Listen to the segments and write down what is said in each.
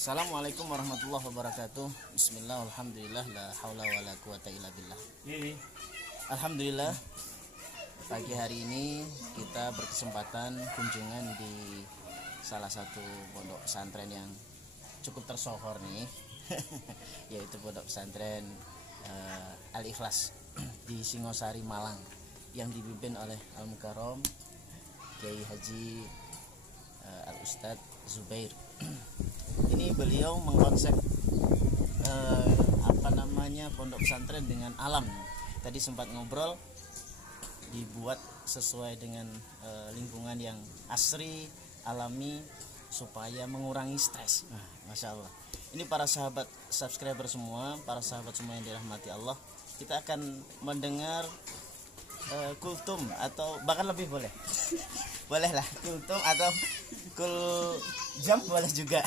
Assalamualaikum warahmatullahi wabarakatuh. Bismillah, alhamdulillah, la haula wa la quwata illa billah. Alhamdulillah, pagi hari ini kita berkesempatan kunjungan di salah satu pondok pesantren yang cukup tersohor nih yaitu pondok pesantren Al-Ikhlas di Singosari, Malang, yang dipimpin oleh Al-Mukarram Kiai Haji Al-Ustadz Zubair. Ini beliau mengkonsep pondok pesantren dengan alam. Tadi sempat ngobrol, dibuat sesuai dengan lingkungan yang asri, alami, supaya mengurangi stres. Nah, Masya Allah. Ini para sahabat subscriber semua, para sahabat semua yang dirahmati Allah, kita akan mendengar kultum atau bahkan lebih boleh lah kultum atau kul jam boleh juga.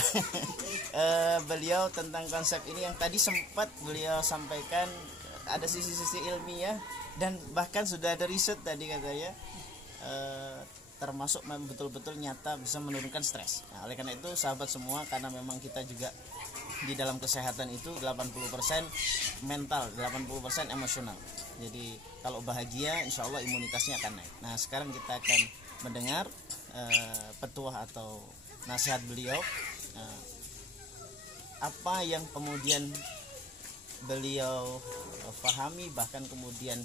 Beliau tentang konsep ini yang tadi sempat beliau sampaikan, ada sisi-sisi ilmiah dan bahkan sudah ada riset tadi katanya, termasuk betul-betul nyata bisa menurunkan stres. Nah, oleh karena itu sahabat semua, karena memang kita juga di dalam kesehatan itu 80% mental, 80% emosional. Jadi kalau bahagia, insya Allah imunitasnya akan naik. Nah, sekarang kita akan mendengar petuah atau nasihat beliau, apa yang kemudian beliau pahami, bahkan kemudian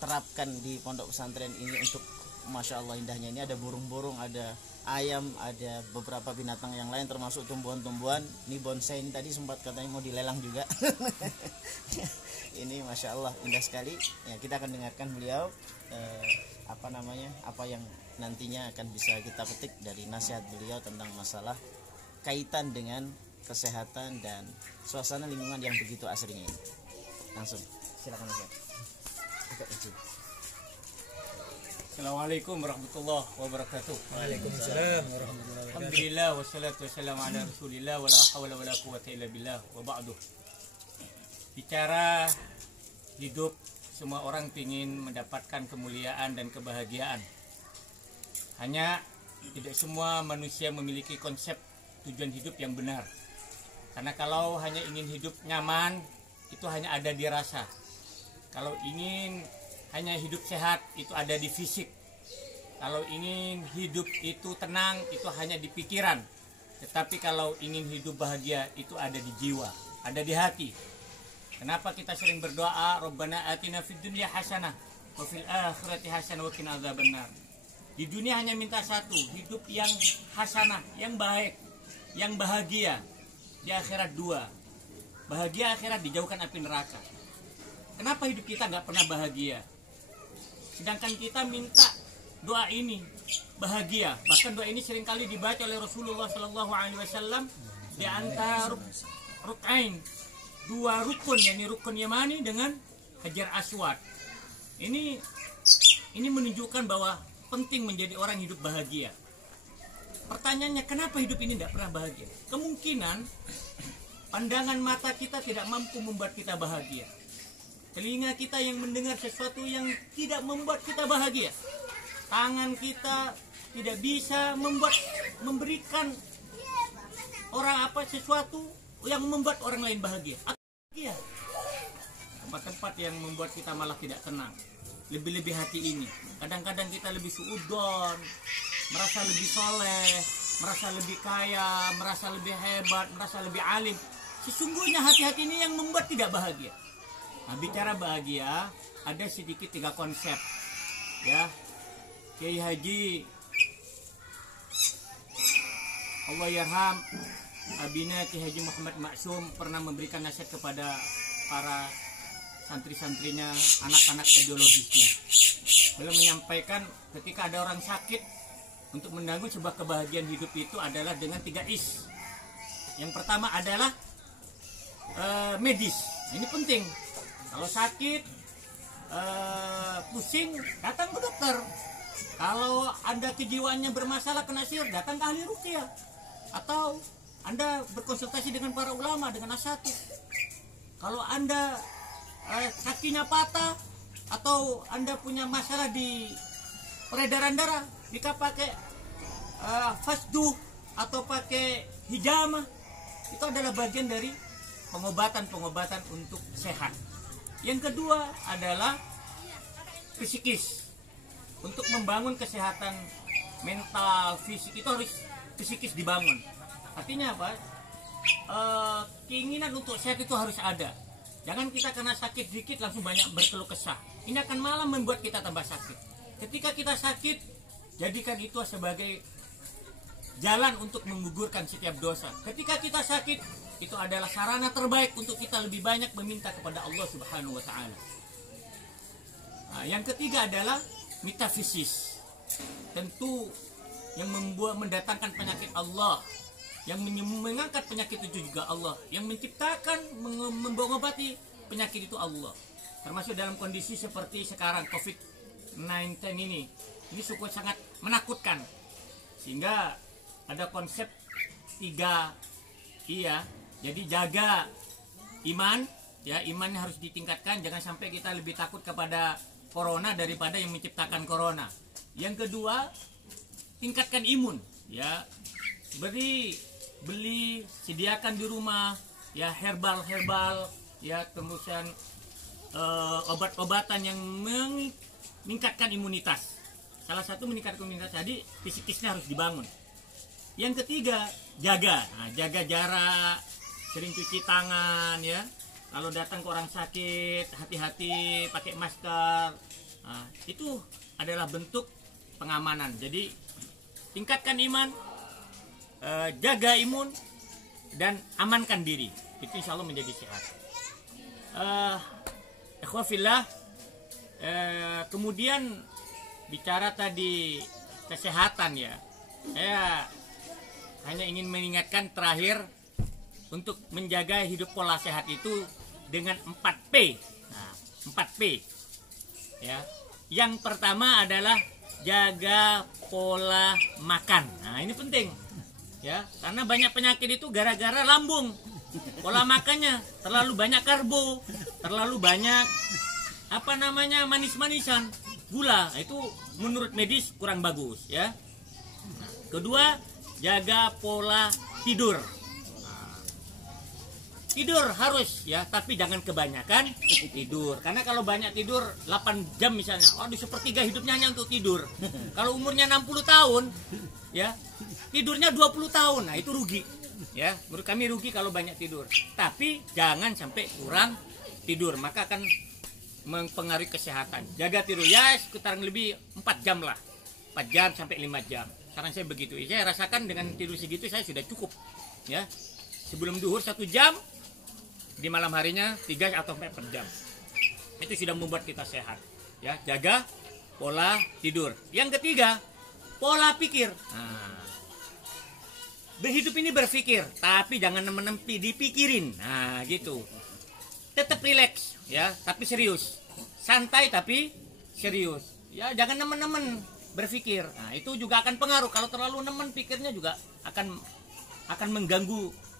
terapkan di pondok pesantren ini untuk, Masya Allah indahnya, ini ada burung-burung, ada ayam, ada beberapa binatang yang lain, termasuk tumbuhan-tumbuhan. Ini bonsai, ini tadi sempat katanya mau dilelang juga. Ini Masya Allah indah sekali ya. Kita akan dengarkan beliau apa yang nantinya akan bisa kita petik dari nasihat beliau tentang masalah kaitan dengan kesehatan dan suasana lingkungan yang begitu asrinya ini. Langsung silakan Ustaz. Assalamualaikum warahmatullahi wabarakatuh. Waalaikumsalam warahmatullahi wabarakatuh. Alhamdulillah wassalatu wassalamu ala Rasulillah wala haula wala quwata illa billah wa ba'du. Bicara hidup, semua orang ingin mendapatkan kemuliaan dan kebahagiaan. Hanya tidak semua manusia memiliki konsep tujuan hidup yang benar. Karena kalau hanya ingin hidup nyaman, itu hanya ada di rasa. Kalau ingin hanya hidup sehat, itu ada di fisik. Kalau ingin hidup itu tenang, itu hanya di pikiran. Tetapi kalau ingin hidup bahagia, itu ada di jiwa, ada di hati. Kenapa kita sering berdoa, Rabbana atina fid dunya hasanah wa fil akhirati hasanah wa qina adzabannar. Di dunia hanya minta satu, hidup yang hasanah, yang baik, yang bahagia. Di akhirat dua, bahagia akhirat, dijauhkan api neraka. Kenapa hidup kita nggak pernah bahagia? Sedangkan kita minta doa ini bahagia. Bahkan doa ini seringkali dibaca oleh Rasulullah SAW di antara rukain, dua rukun, yakni rukun Yamani dengan Hajar Aswad. Ini menunjukkan bahwa penting menjadi orang hidup bahagia. Pertanyaannya, kenapa hidup ini tidak pernah bahagia? Kemungkinan pandangan mata kita tidak mampu membuat kita bahagia. Telinga kita yang mendengar sesuatu yang tidak membuat kita bahagia. Tangan kita tidak bisa memberikan orang sesuatu yang membuat orang lain bahagia. Bahagia. Tempat-tempat yang membuat kita malah tidak tenang. Lebih-lebih hati ini. Kadang-kadang kita lebih suudon, merasa lebih soleh, merasa lebih kaya, merasa lebih hebat, merasa lebih alim. Sesungguhnya hati-hati ini yang membuat tidak bahagia. Nah, bicara bahagia, ada sedikit 3 konsep, ya. Kiai Haji Allah yarham Abina Kiai Haji Muhammad Maksum pernah memberikan nasihat kepada para santri-santrinya, anak-anak ideologisnya. Beliau menyampaikan, ketika ada orang sakit, untuk menanggung sebuah kebahagiaan hidup itu adalah dengan 3 is. Yang pertama adalah medis. Ini penting. Kalau sakit, pusing, datang ke dokter. Kalau Anda kejiwaannya bermasalah, kena sihir, datang ke ahli ruqyah. Atau Anda berkonsultasi dengan para ulama, dengan asatidz. Kalau Anda kakinya patah, atau Anda punya masalah di peredaran darah, jika pakai fasdu atau pakai hijamah, itu adalah bagian dari pengobatan untuk sehat. Yang kedua adalah psikis. Untuk membangun kesehatan mental, fisik itu harus psikis dibangun. Artinya apa? Keinginan untuk sehat itu harus ada. Jangan kita karena sakit dikit langsung banyak berkeluh kesah. Ini akan malah membuat kita tambah sakit. Ketika kita sakit, jadikan itu sebagai jalan untuk menggugurkan setiap dosa. Ketika kita sakit, itu adalah sarana terbaik untuk kita lebih banyak meminta kepada Allah Subhanahu wa Ta'ala. Nah, yang ketiga adalah metafisis. Tentu yang mendatangkan penyakit Allah, yang mengangkat penyakit itu juga Allah, yang menciptakan, mengobati penyakit itu Allah. Termasuk dalam kondisi seperti sekarang COVID-19 ini sangat menakutkan. Sehingga ada konsep 3I ya. Jadi jaga iman, ya, imannya harus ditingkatkan. Jangan sampai kita lebih takut kepada corona daripada yang menciptakan corona. Yang kedua, tingkatkan imun, ya. Beli, sediakan di rumah, ya, herbal, ya, kemudian obat-obatan yang meningkatkan imunitas. Salah satu meningkatkan imunitas tadi, fisikisnya harus dibangun. Yang ketiga, jaga jarak, sering cuci tangan, ya. Kalau datang ke orang sakit, hati-hati, pakai masker. Nah, itu adalah bentuk pengamanan. Jadi tingkatkan iman, jaga imun, dan amankan diri. Itu insya Allah menjadi sehat. Ikhwafillah, kemudian bicara tadi kesehatan, ya. Saya hanya ingin mengingatkan terakhir untuk menjaga hidup pola sehat itu dengan 4P. Nah, 4P. Ya. Yang pertama adalah jaga pola makan. Nah, ini penting. Ya, karena banyak penyakit itu gara-gara lambung. Pola makannya terlalu banyak karbo, terlalu banyak manis-manisan, gula. Itu menurut medis kurang bagus, ya. Kedua, jaga pola tidur. Tidur harus, ya, tapi jangan kebanyakan tidur. Karena kalau banyak tidur 8 jam misalnya, sepertiga hidupnya hanya untuk tidur. Kalau umurnya 60 tahun, ya, tidurnya 20 tahun. Nah, itu rugi. Ya, menurut kami rugi kalau banyak tidur. Tapi jangan sampai kurang tidur, maka akan mempengaruhi kesehatan. Jaga tidur ya sekitar lebih 4 jam lah. 4 jam sampai 5 jam. Sekarang saya begitu. Saya rasakan dengan tidur segitu saya sudah cukup. Ya. Sebelum duhur 1 jam, di malam harinya 3 atau 4 jam. Itu sudah membuat kita sehat. Ya, jaga pola tidur. Yang ketiga, pola pikir. Nah, berhidup ini berpikir, tapi jangan menempi dipikirin. Nah, gitu. Tetap rileks, ya, tapi serius. Santai tapi serius. Ya, jangan nemen-nemen berpikir. Nah, itu juga akan pengaruh. Kalau terlalu nemen pikirnya juga akan mengganggu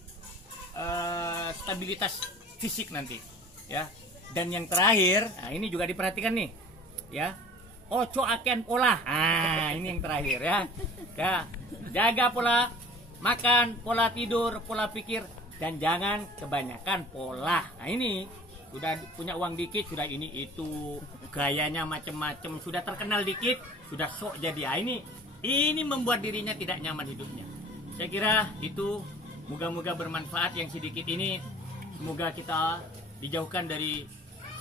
stabilitas fisik nanti, ya. Dan yang terakhir, nah ini juga diperhatikan nih, ya. Ojo aken pola. Nah, ini yang terakhir, ya. Ya, jaga pola makan, pola tidur, pola pikir, dan jangan kebanyakan pola. Nah, ini sudah punya uang dikit, sudah ini itu, gayanya macem-macem, sudah terkenal dikit, sudah sok jadi. Nah, ini membuat dirinya tidak nyaman hidupnya. Saya kira itu. Moga-moga bermanfaat yang sedikit ini. Semoga kita dijauhkan dari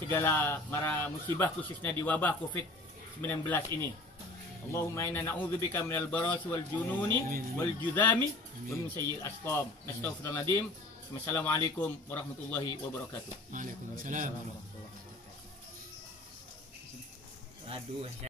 segala mara musibah, khususnya di wabah COVID-19 ini. Allahumma inna na'udzubika minal barasi wal jununi wal judami wa min sayyi'il asqam. Nastaghfirullahaladzim. Wassalamualaikum warahmatullahi wabarakatuh. Waalaikumsalam warahmatullahi wabarakatuh. Aduh.